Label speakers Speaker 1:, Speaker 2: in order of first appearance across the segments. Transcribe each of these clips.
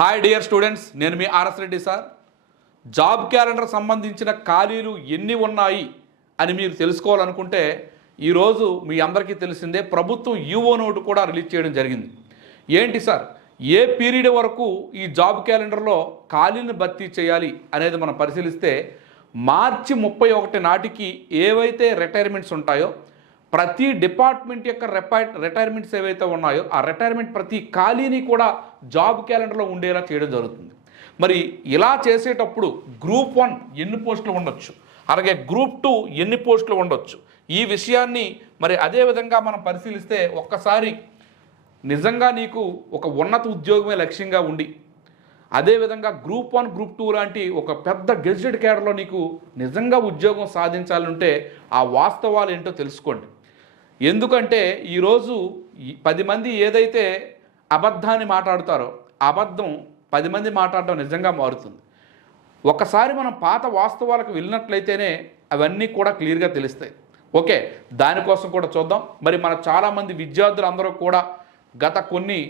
Speaker 1: Hi dear students నేను మీ R S Reddy sir. Job calendar సంబంధించిన ఖాళీలు ఎన్ని ఉన్నాయి అని మీరు తెలుసుకోవాలనుకుంటే ఈరోజు మీ అందరికీ తెలిసిందే ప్రభుత్వం యూఓ నోటు కూడా రిలీజ్ చేయడం జరిగింది. ఏంటి సార్? ఏ పీరియడ్ వరకు ఈ జాబ్ క్యాలెండర్లో ఖాళీని భర్తీ చేయాలి అనేది మనం పరిశీలిస్తే మార్చి ముప్పై ఒకటి నాటికి ఏవైతే రిటైర్మెంట్స్ ఉంటాయో ప్రతి డిపార్ట్మెంట్ యొక్క రెపా రిటైర్మెంట్స్ ఏవైతే ఉన్నాయో ఆ రిటైర్మెంట్ ప్రతి ఖాళీని కూడా జాబ్ క్యాలెండర్లో ఉండేలా చేయడం జరుగుతుంది. మరి ఇలా చేసేటప్పుడు గ్రూప్ వన్ ఎన్ని పోస్టులు ఉండొచ్చు? అలాగే గ్రూప్ టూ ఎన్ని పోస్టులు ఉండొచ్చు? ఈ విషయాన్ని మరి అదే విధంగా మనం పరిశీలిస్తే ఒక్కసారి నిజంగా నీకు ఒక ఉన్నత ఉద్యోగమే లక్ష్యంగా ఉండి అదేవిధంగా గ్రూప్ వన్ గ్రూప్ టూ లాంటి ఒక పెద్ద గెజిటెడ్ క్యాడర్లో నీకు నిజంగా ఉద్యోగం సాధించాలంటే ఆ వాస్తవాలు ఏంటో తెలుసుకోండి. ఎందుకంటే ఈరోజు పది మంది ఏదైతే అబద్ధాన్ని మాట్లాడుతారో అబద్ధం పది మంది మాట్లాడడం నిజంగా మారుతుంది. ఒకసారి మనం పాత వాస్తవాలకు వెళ్ళినట్లయితేనే అవన్నీ కూడా క్లియర్గా తెలుస్తాయి. ఓకే దానికోసం కూడా చూద్దాం. మరి మన చాలామంది విద్యార్థులు అందరూ కూడా గత కొన్ని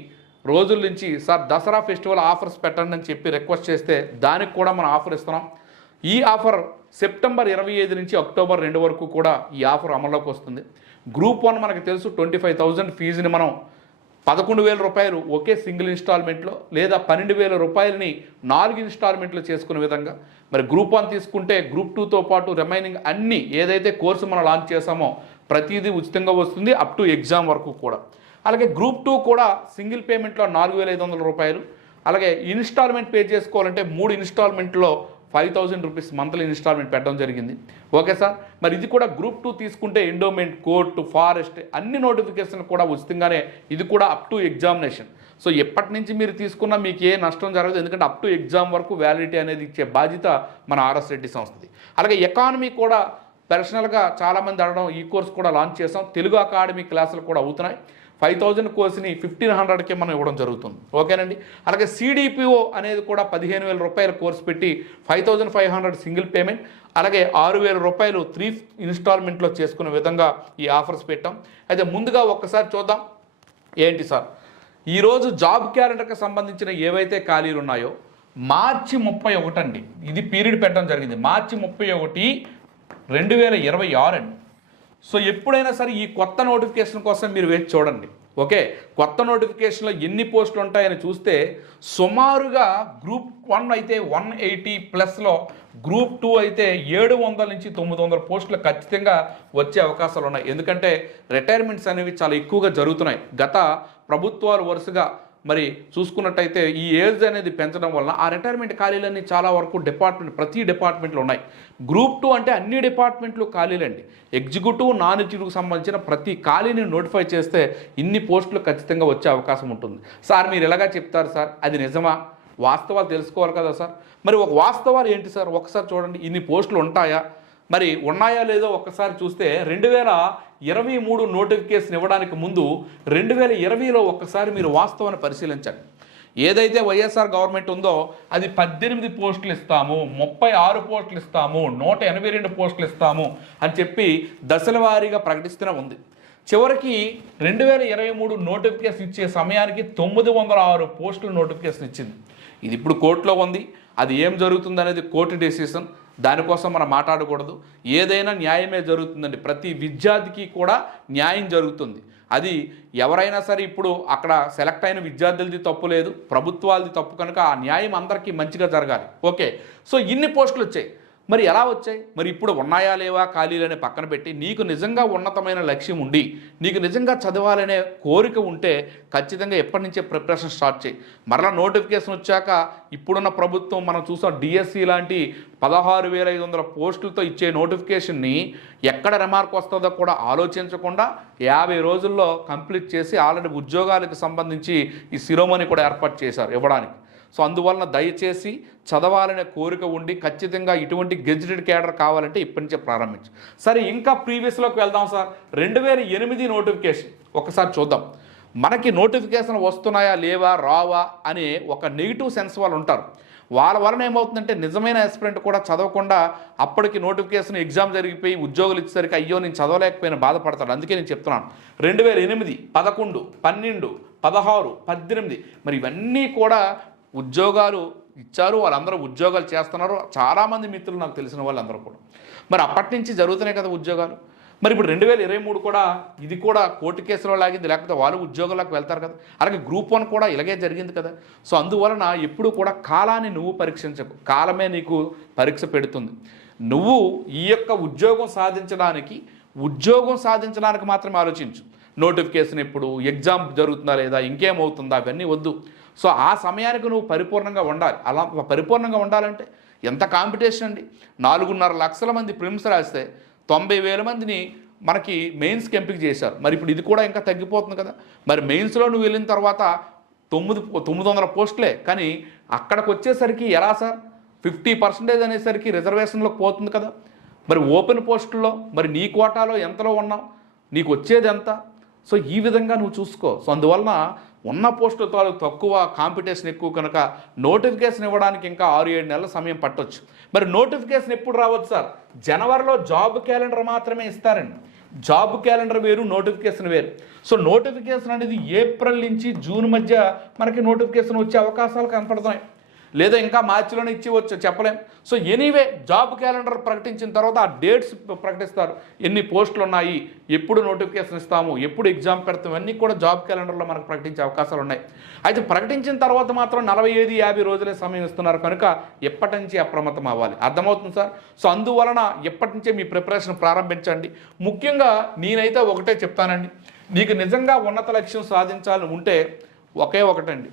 Speaker 1: రోజుల నుంచి సార్ దసరా ఫెస్టివల్ ఆఫర్స్ పెట్టండి అని చెప్పి రిక్వెస్ట్ చేస్తే దానికి కూడా మనం ఆఫర్ ఇస్తున్నాం. ఈ ఆఫర్ సెప్టెంబర్ ఇరవై ఐదు నుంచి అక్టోబర్ రెండు వరకు కూడా ఈ ఆఫర్ అమల్లోకి వస్తుంది. గ్రూప్ వన్ మనకు తెలుసు ట్వంటీ ఫైవ్ థౌజండ్ ఫీజుని మనం పదకొండు వేల రూపాయలు ఒకే సింగిల్ ఇన్స్టాల్మెంట్లో లేదా పన్నెండు వేల రూపాయలని నాలుగు ఇన్స్టాల్మెంట్లో చేసుకునే విధంగా మరి గ్రూప్ వన్ తీసుకుంటే గ్రూప్ టూతో పాటు రిమైనింగ్ అన్ని ఏదైతే కోర్సు మనం లాంచ్ చేసామో ప్రతిదీ ఉచితంగా వస్తుంది అప్ టు ఎగ్జామ్ వరకు కూడా. అలాగే గ్రూప్ టూ కూడా సింగిల్ పేమెంట్లో నాలుగు వేల ఐదు వందల రూపాయలు అలాగే ఇన్స్టాల్మెంట్ పే చేసుకోవాలంటే మూడు ఇన్స్టాల్మెంట్లో five thousand rupees monthly instalment పెట్టడం జరిగింది. Okay sir? మరి ఇది కూడా గ్రూప్ టూ తీసుకుంటే ఎండోమెంట్ కోర్టు ఫారెస్ట్ అన్ని నోటిఫికేషన్ కూడా ఉచితంగానే ఇది కూడా అప్ టు ఎగ్జామినేషన్ సో ఎప్పటి నుంచి మీరు తీసుకున్నా మీకు ఏ నష్టం జరగదు. ఎందుకంటే అప్ టు ఎగ్జామ్ వరకు వ్యాలిడిటీ అనేది ఇచ్చే బాధ్యత మన ఆర్ఎస్ రెడ్డి సంస్థది. అలాగే ఎకానమీ కూడా పర్సనల్గా చాలామంది అడగడం ఈ కోర్స్ కూడా లాంచ్ చేసాం. తెలుగు అకాడమీ క్లాసులు కూడా అవుతున్నాయి. ఫైవ్ థౌజండ్ కోర్స్ని ఫిఫ్టీన్ హండ్రెడ్కే మనం ఇవ్వడం జరుగుతుంది. ఓకేనండి? అలాగే సిడిపిఓ అనేది కూడా పదిహేను వేల రూపాయల కోర్స్ పెట్టి five thousand five hundred single payment అలాగే ఆరు వేల రూపాయలు త్రీ ఇన్స్టాల్మెంట్లో చేసుకునే విధంగా ఈ ఆఫర్స్ పెట్టాం. అయితే ముందుగా ఒక్కసారి చూద్దాం. ఏంటి సార్? ఈరోజు జాబ్ క్యాలెండర్కి సంబంధించిన ఏవైతే ఖాళీలు ఉన్నాయో మార్చి ముప్పై ఒకటండి. ఇది పీరియడ్ పెట్టడం జరిగింది. మార్చి ముప్పై ఒకటి రెండు వేల ఇరవై ఆరు అండి. సో ఎప్పుడైనా సరే ఈ కొత్త నోటిఫికేషన్ కోసం మీరు వేచి చూడండి. ఓకే? కొత్త నోటిఫికేషన్లో ఎన్ని పోస్టులు ఉంటాయని చూస్తే సుమారుగా గ్రూప్ వన్ అయితే వన్ ఎయిటీ ప్లస్లో గ్రూప్ టూ అయితే ఏడు వందల నుంచి తొమ్మిది వందల పోస్టులు ఖచ్చితంగా వచ్చే అవకాశాలు ఉన్నాయి. ఎందుకంటే రిటైర్మెంట్స్ అనేవి చాలా ఎక్కువగా జరుగుతున్నాయి. గత ప్రభుత్వాలు వరుసగా మరి చూసుకున్నట్టయితే ఈ ఏజ్ అనేది పెంచడం వల్ల ఆ రిటైర్మెంట్ ఖాళీలన్నీ చాలా వరకు డిపార్ట్మెంట్ ప్రతి డిపార్ట్మెంట్లో ఉన్నాయి. గ్రూప్ టూ అంటే అన్ని డిపార్ట్మెంట్లు ఖాళీలండి. ఎగ్జిక్యూటివ్ నాన్ ఎగ్జిక్యూటివ్కి సంబంధించిన ప్రతి ఖాళీని నోటిఫై చేస్తే ఇన్ని పోస్టులు ఖచ్చితంగా వచ్చే అవకాశం ఉంటుంది. సార్ మీరు ఎలాగా చెప్తారు సార్? అది నిజమా? వాస్తవాలు తెలుసుకోవాలి కదా సార్? మరి ఒక వాస్తవాలు ఏంటి సార్? ఒకసారి చూడండి ఇన్ని పోస్టులు ఉంటాయా? మరి ఉన్నాయా లేదో ఒక్కసారి చూస్తే రెండు వేల ఇరవై మూడు నోటిఫికేషన్ ఇవ్వడానికి ముందు రెండు వేల ఇరవైలో ఒక్కసారి మీరు వాస్తవాన్ని పరిశీలించండి. ఏదైతే వైఎస్ఆర్ గవర్నమెంట్ ఉందో అది పద్దెనిమిది పోస్టులు ఇస్తాము ముప్పై ఆరు పోస్టులు ఇస్తాము నూట ఎనభై రెండు పోస్టులు ఇస్తాము అని చెప్పి దశల వారీగా ప్రకటిస్తూనే ఉంది. చివరికి రెండు వేల ఇరవై మూడు నోటిఫికేషన్ ఇచ్చే సమయానికి తొమ్మిది వందల ఆరు పోస్టులు నోటిఫికేషన్ ఇచ్చింది. ఇది ఇప్పుడు కోర్టులో ఉంది. అది ఏం జరుగుతుంది అనేది కోర్టు డెసిషన్. దానికోసం మనం మాట్లాడకూడదు. ఏదైనా న్యాయమే జరుగుతుందండి. ప్రతి విద్యార్థికి కూడా న్యాయం జరుగుతుంది. అది ఎవరైనా సరే ఇప్పుడు అక్కడ సెలెక్ట్ అయిన విద్యార్థులది తప్పు లేదు. ప్రభుత్వాలది తప్పు కనుక ఆ న్యాయం అందరికీ మంచిగా జరగాలి. ఓకే. సో ఇన్ని పోస్టులు వచ్చాయి. మరి ఎలా వచ్చాయి? మరి ఇప్పుడు ఉన్నాయా లేవా ఖాళీలనే పక్కన పెట్టి నీకు నిజంగా ఉన్నతమైన లక్ష్యం ఉండి నీకు నిజంగా చదవాలనే కోరిక ఉంటే ఖచ్చితంగా ఎప్పటి నుంచే ప్రిపరేషన్ స్టార్ట్ చేయి. మరలా నోటిఫికేషన్ వచ్చాక ఇప్పుడున్న ప్రభుత్వం మనం చూసాం డిఎస్సి లాంటి పదహారు వేల ఐదు వందల పోస్టులతో ఇచ్చే నోటిఫికేషన్ని ఎక్కడ రిమార్క్ వస్తుందో కూడా ఆలోచించకుండా యాభై రోజుల్లో కంప్లీట్ చేసి ఆల్రెడీ ఉద్యోగాలకు సంబంధించి ఈ శిరోమణి కూడా ఏర్పాటు చేశారు ఇవ్వడానికి. సో అందువలన దయచేసి చదవాలనే కోరిక ఉండి ఖచ్చితంగా ఇటువంటి గెజిటెడ్ క్యాడర్ కావాలంటే ఇప్పటి నుంచే ప్రారంభించు. సరే ఇంకా ప్రీవియస్లోకి వెళ్దాం సార్. రెండు వేల ఎనిమిది నోటిఫికేషన్. ఒకసారి చూద్దాం. మనకి నోటిఫికేషన్ వస్తున్నాయా లేవా రావా అనే ఒక నెగిటివ్ సెన్స్ వాళ్ళు ఉంటారు. వాళ్ళ వలన ఏమవుతుందంటే నిజమైన ఎస్పిరెంట్ కూడా చదవకుండా అప్పటికి నోటిఫికేషన్ ఎగ్జామ్ జరిగిపోయి ఉద్యోగులు ఇచ్చేసరికి అయ్యో నేను చదవలేకపోయిన బాధపడతాడు. అందుకే నేను చెప్తున్నాను. రెండు వేల ఎనిమిది పదకొండు పన్నెండు పదహారు పద్దెనిమిది. మరి ఇవన్నీ కూడా ఉద్యోగాలు ఇచ్చారు వాళ్ళందరూ ఉద్యోగాలు చేస్తున్నారు. చాలామంది మిత్రులు నాకు తెలిసిన వాళ్ళందరూ కూడా. మరి అప్పటి నుంచి జరుగుతున్నాయి కదా ఉద్యోగాలు. మరి ఇప్పుడు రెండు వేల ఇరవై మూడు కూడా ఇది కూడా కోర్టు కేసులో లాగింది. లేకపోతే వాళ్ళు ఉద్యోగాలకు వెళ్తారు కదా. అలాగే గ్రూప్ వన్ కూడా ఇలాగే జరిగింది కదా. సో అందువలన ఎప్పుడు కూడా కాలాన్ని నువ్వు పరీక్షించకు. కాలమే నీకు పరీక్ష పెడుతుంది. నువ్వు ఈ యొక్క ఉద్యోగం సాధించడానికి ఉద్యోగం సాధించడానికి మాత్రమే ఆలోచించు. నోటిఫికేషన్ ఎప్పుడు ఎగ్జామ్ జరుగుతుందా లేదా ఇంకేమవుతుందా అవన్నీ వద్దు. సో ఆ సమయానికి నువ్వు పరిపూర్ణంగా ఉండాలి. అలా పరిపూర్ణంగా ఉండాలంటే ఎంత కాంపిటీషన్ అండి? నాలుగున్నర లక్షల మంది ప్రిమ్స్ రాస్తే తొంభై వేల మందిని మనకి మెయిన్స్కి ఎంపిక చేశారు. మరి ఇప్పుడు ఇది కూడా ఇంకా తగ్గిపోతుంది కదా? మరి మెయిన్స్లో నువ్వు వెళ్ళిన తర్వాత తొమ్మిది తొమ్మిది వందల పోస్టులే. కానీ అక్కడికి వచ్చేసరికి ఎలా సార్? ఫిఫ్టీ పర్సెంటేజ్ అనేసరికి రిజర్వేషన్లోకి పోతుంది కదా? మరి ఓపెన్ పోస్టుల్లో మరి నీ కోటాలో ఎంతలో ఉన్నావు? నీకు వచ్చేది ఎంత? సో ఈ విధంగా నువ్వు చూసుకో. సో అందువలన ఉన్న పోస్టులతో తక్కువ కాంపిటీషన్ ఎక్కువ కనుక నోటిఫికేషన్ ఇవ్వడానికి ఇంకా ఆరు ఏడు నెలల సమయం పట్టొచ్చు. మరి నోటిఫికేషన్ ఎప్పుడు రావచ్చు సార్? జనవరిలో జాబ్ క్యాలెండర్ మాత్రమే ఇస్తారండి. జాబ్ క్యాలెండర్ వేరు నోటిఫికేషన్ వేరు. సో నోటిఫికేషన్ అనేది ఏప్రిల్ నుంచి జూన్ మధ్య మనకి నోటిఫికేషన్ వచ్చే అవకాశాలు కనపడుతున్నాయి. లేదా ఇంకా మార్చిలోనే ఇచ్చివచ్చు చెప్పలేం. సో ఎనీవే జాబ్ క్యాలెండర్ ప్రకటించిన తర్వాత ఆ డేట్స్ ప్రకటిస్తారు. ఎన్ని పోస్టులు ఉన్నాయి ఎప్పుడు నోటిఫికేషన్ ఇస్తాము ఎప్పుడు ఎగ్జామ్ పెడతాం అన్నీ కూడా జాబ్ క్యాలెండర్లో మనకు ప్రకటించే అవకాశాలు ఉన్నాయి. అయితే ప్రకటించిన తర్వాత మాత్రం నలభై ఐదు యాభై రోజులే సమయం ఇస్తున్నారు కనుక ఎప్పటి నుంచి అప్రమత్తం అవ్వాలి? అర్థమవుతుంది సార్? సో అందువలన ఎప్పటి నుంచే మీ ప్రిపరేషన్ ప్రారంభించండి. ముఖ్యంగా నేనైతే ఒకటే చెప్తానండి. నీకు నిజంగా ఉన్నత లక్ష్యం సాధించాలని ఉంటే ఒకే ఒకటండి.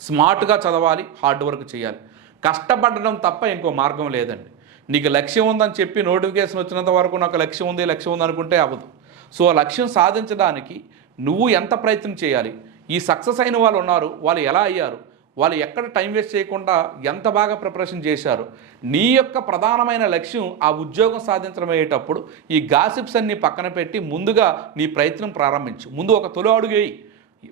Speaker 1: స్మార్ట్గా చదవాలి హార్డ్ వర్క్ చేయాలి. కష్టపడడం తప్ప ఇంకో మార్గం లేదండి. నీకు లక్ష్యం ఉందని చెప్పి నోటిఫికేషన్ వచ్చినంత వరకు నాకు లక్ష్యం ఉంది లక్ష్యం ఉంది అనుకుంటే అవ్వదు. సో ఆ లక్ష్యం సాధించడానికి నువ్వు ఎంత ప్రయత్నం చేయాలి? ఈ సక్సెస్ అయిన వాళ్ళు ఉన్నారు వాళ్ళు ఎలా అయ్యారు? వాళ్ళు ఎక్కడ టైం వేస్ట్ చేయకుండా ఎంత బాగా ప్రిపరేషన్ చేశారు? నీ యొక్క ప్రధానమైన లక్ష్యం ఆ ఉద్యోగం సాధించడం అయ్యేటప్పుడు ఈ గాసిప్స్ అన్ని పక్కన పెట్టి ముందుగా నీ ప్రయత్నం ప్రారంభించు. ముందు ఒక తొలి అడుగు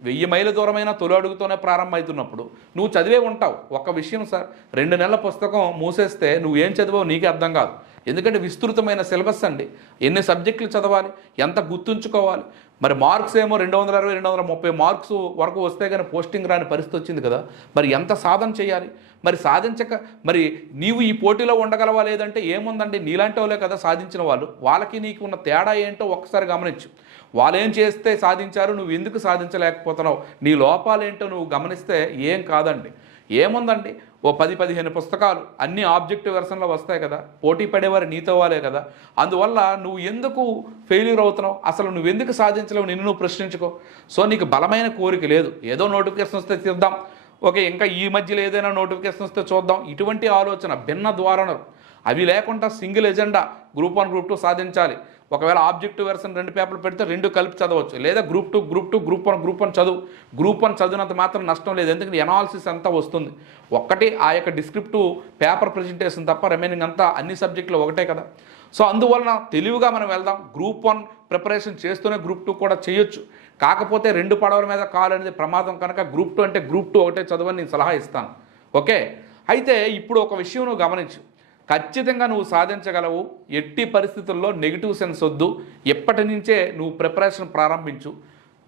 Speaker 1: వెయ్యి మైల దూరమైన తొలి అడుగుతోనే ప్రారంభమవుతున్నప్పుడు నువ్వు చదివే ఉంటావు. ఒక విషయం సార్ రెండు నెలల పుస్తకం మూసేస్తే నువ్వు ఏం చదివావు నీకే అర్థం కాదు. ఎందుకంటే విస్తృతమైన సిలబస్ అండి. ఎన్ని సబ్జెక్టులు చదవాలి? ఎంత గుర్తుంచుకోవాలి? మరి మార్క్స్ ఏమో రెండు వందల అరవై రెండు వందల ముప్పై మార్క్స్ వరకు వస్తే కానీ పోస్టింగ్ రాని పరిస్థితి వచ్చింది కదా. మరి ఎంత సాధన చేయాలి? మరి సాధించక మరి నీవు ఈ పోటీలో ఉండగలవా లేదంటే ఏముందండి? నీలాంటి వాళ్ళే కదా సాధించిన వాళ్ళు. వాళ్ళకి నీకు ఉన్న తేడా ఏంటో ఒక్కసారి గమనించు. వాళ్ళు ఏం చేస్తే సాధించారు? నువ్వు ఎందుకు సాధించలేకపోతున్నావు? నీ లోపాలేంటో నువ్వు గమనిస్తే ఏం కాదండి. ఏముందండి? ఓ పది పదిహేను పుస్తకాలు అన్ని ఆబ్జెక్టివ్ వెర్షన్లో వస్తాయి కదా పోటీ పడేవారు నీతో వాళ్ళే కదా. అందువల్ల నువ్వు ఎందుకు ఫెయిల్యూర్ అవుతున్నావు? అసలు నువ్వు ఎందుకు సాధించలేవు? నిన్ను నువ్వు ప్రశ్నించుకో. సో నీకు బలమైన కోరిక లేదు. ఏదో నోటిఫికేషన్ వస్తే తీద్దాం. ఓకే ఇంకా ఈ మధ్యలో ఏదైనా నోటిఫికేషన్ వస్తే చూద్దాం. ఇటువంటి ఆలోచన భిన్న ద్వారణలు అవి లేకుండా single agenda group one group two సాధించాలి. ఒకవేళ ఆబ్జెక్టివ్ వెర్షన్ రెండు పేపర్లు పెడితే రెండు కలిపి చదవచ్చు. లేదా group two group two group one group one చదువు. గ్రూప్ వన్ చదివినంత మాత్రం నష్టం లేదు. ఎందుకంటే ఎనాలిసిస్ అంతా వస్తుంది. ఒక్కటి ఆ యొక్క డిస్క్రిప్టివ్ పేపర్ ప్రజెంటేషన్ తప్ప రిమైనింగ్ అంతా అన్ని సబ్జెక్టులు ఒకటే కదా. సో అందువలన తెలివిగా మనం వెళ్దాం. గ్రూప్ వన్ ప్రిపరేషన్ చేస్తూనే గ్రూప్ టూ కూడా చేయొచ్చు. కాకపోతే రెండు పడవల మీద కాలనేది అనేది ప్రమాదం కనుక గ్రూప్ టూ అంటే గ్రూప్ టూ ఒకటే చదవని నేను సలహా ఇస్తాను. ఓకే? అయితే ఇప్పుడు ఒక విషయం నువ్వు గమనించు. ఖచ్చితంగా నువ్వు సాధించగలవు. ఎట్టి పరిస్థితుల్లో నెగిటివ్ సెన్స్ వద్దు. ఎప్పటి నుంచే నువ్వు ప్రిపరేషన్ ప్రారంభించు.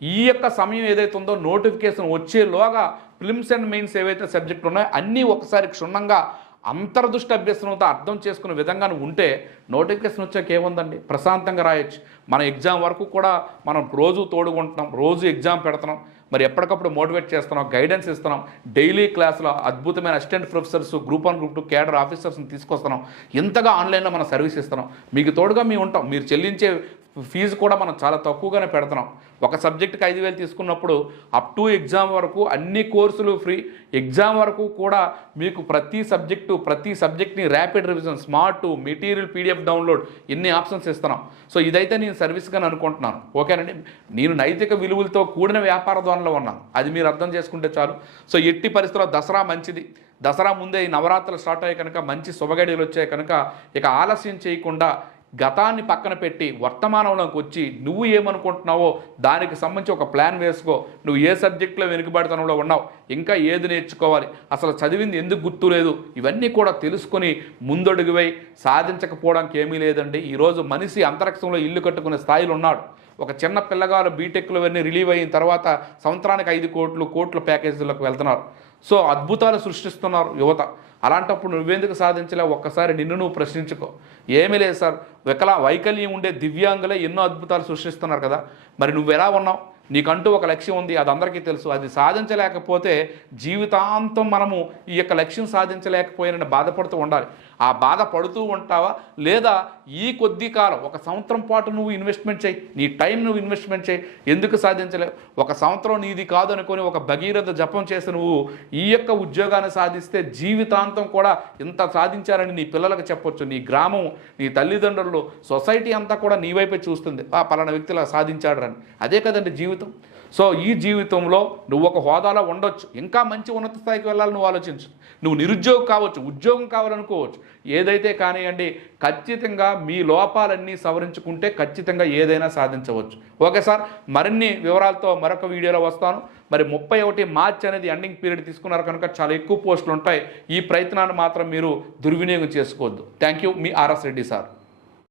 Speaker 1: ఈ యొక్క సమయం ఏదైతే ఉందో నోటిఫికేషన్ వచ్చేలోగా ఫిల్మ్స్ అండ్ మెయిన్స్ ఏవైతే సబ్జెక్టులు ఉన్నాయో అన్నీ ఒకసారి క్షుణ్ణంగా అంతర్దృష్టి అభ్యసనంతో అర్థం చేసుకునే విధంగా ఉంటే నోటిఫికేషన్ వచ్చాక ఏముందండి? ప్రశాంతంగా రాయొచ్చు. మన ఎగ్జామ్ వరకు కూడా మనం రోజు తోడుకుంటున్నాం. రోజు ఎగ్జామ్ పెడుతున్నాం. మరి ఎప్పటికప్పుడు మోటివేట్ చేస్తున్నాం గైడెన్స్ ఇస్తున్నాం. డైలీ క్లాస్లో అద్భుతమైన assistant professors group one group two cadre ఆఫీసర్స్ని తీసుకొస్తున్నాం. ఇంతగా ఆన్లైన్లో మనం సర్వీస్ ఇస్తున్నాం. మీకు తోడుగా మేము ఉంటాం. మీరు చెల్లించే ఫీజు కూడా మనం చాలా తక్కువగానే పెడుతున్నాం. ఒక సబ్జెక్టుకి ఐదు వేలు తీసుకున్నప్పుడు అప్ టు ఎగ్జామ్ వరకు అన్ని కోర్సులు ఫ్రీ. ఎగ్జామ్ వరకు కూడా మీకు ప్రతి సబ్జెక్టు ప్రతి సబ్జెక్ట్ని rapid revision smart material PDF download ఇన్ని ఆప్షన్స్ ఇస్తున్నాం. సో ఇదైతే నేను సర్వీస్గా అనుకుంటున్నాను. ఓకేనండి? నేను నైతిక విలువలతో కూడిన వ్యాపార ధోరణిలో ఉన్నాను. అది మీరు అర్థం చేసుకుంటే చాలు. సో ఎట్టి పరిస్థితుల్లో దసరా మంచిది. దసరా ముందే ఈ నవరాత్రులు స్టార్ట్ అయ్యాయి కనుక మంచి శుభగడియలు వచ్చాయి కనుక ఇక ఆలస్యం చేయకుండా గతాన్ని పక్కన పెట్టి వర్తమానంలోకి వచ్చి నువ్వు ఏమనుకుంటున్నావో దానికి సంబంధించి ఒక ప్లాన్ వేసుకో. నువ్వు ఏ సబ్జెక్టులో వెనుకబడితనంలో ఉన్నావు? ఇంకా ఏది నేర్చుకోవాలి? అసలు చదివింది ఎందుకు గుర్తులేదు ఇవన్నీ కూడా తెలుసుకొని ముందడుగువై సాధించకపోవడానికి ఏమీ లేదండి. ఈరోజు మనిషి అంతరిక్షంలో ఇల్లు కట్టుకునే స్థాయిలో ఉన్నాడు. ఒక చిన్న పిల్లగారు బీటెక్లు ఇవన్నీ రిలీవ్ అయిన తర్వాత సంవత్సరానికి ఐదు కోట్లు కోట్ల ప్యాకేజీలకు వెళ్తున్నారు. సో అద్భుతాలు సృష్టిస్తున్నారు యువత. అలాంటప్పుడు నువ్వెందుకు సాధించలే? ఒక్కసారి నిన్ను నువ్వు ప్రశ్నించుకో. ఏమీ లేదు సార్. వికల వైకల్యం ఉండే దివ్యాంగులే ఎన్నో అద్భుతాలు సృష్టిస్తున్నారు కదా. మరి నువ్వు ఎలా ఉన్నావు? నీకంటూ ఒక లక్ష్యం ఉంది అది అందరికీ తెలుసు. అది సాధించలేకపోతే జీవితాంతం మనము ఈ యొక్క లక్ష్యం సాధించలేకపోయిన బాధపడుతూ ఉండాలి. ఆ బాధ పడుతూ ఉంటావా? లేదా ఈ కొద్ది కాలం ఒక సంవత్సరం పాటు నువ్వు ఇన్వెస్ట్మెంట్ చేయి. నీ టైం నువ్వు ఇన్వెస్ట్మెంట్ చేయి. ఎందుకు సాధించలేవు? ఒక సంవత్సరం నీది కాదు అనుకొని ఒక భగీరథ జపం చేసి నువ్వు ఈ యొక్క ఉద్యోగాన్ని సాధిస్తే జీవితాంతం కూడా ఇంత సాధించారని నీ పిల్లలకు చెప్పొచ్చు. నీ గ్రామం నీ తల్లిదండ్రులు సొసైటీ అంతా కూడా నీ వైపే చూస్తుంది. ఆ పలానా వ్యక్తిలా సాధించాడు అని అదే కదండి జీవితం. సో ఈ జీవితంలో నువ్వు ఒక హోదాలో ఉండొచ్చు. ఇంకా మంచి ఉన్నత స్థాయికి వెళ్ళాలని నువ్వు ఆలోచించు. నువ్వు నిరుద్యోగం కావచ్చు ఉద్యోగం కావాలనుకోవచ్చు ఏదైతే కానివ్వండి ఖచ్చితంగా మీ లోపాలన్నీ సవరించుకుంటే ఖచ్చితంగా ఏదైనా సాధించవచ్చు. ఓకే సార్ మరిన్ని వివరాలతో మరొక వీడియోలో వస్తాను. మరి ముప్పై ఒకటి మార్చ్ అనేది ఎండింగ్ పీరియడ్ తీసుకున్నారు కనుక చాలా ఎక్కువ పోస్టులు ఉంటాయి. ఈ ప్రయత్నాన్ని మాత్రం మీరు దుర్వినియోగం చేసుకోవద్దు. థ్యాంక్ యూ మీ ఆర్ఎస్ రెడ్డి సార్.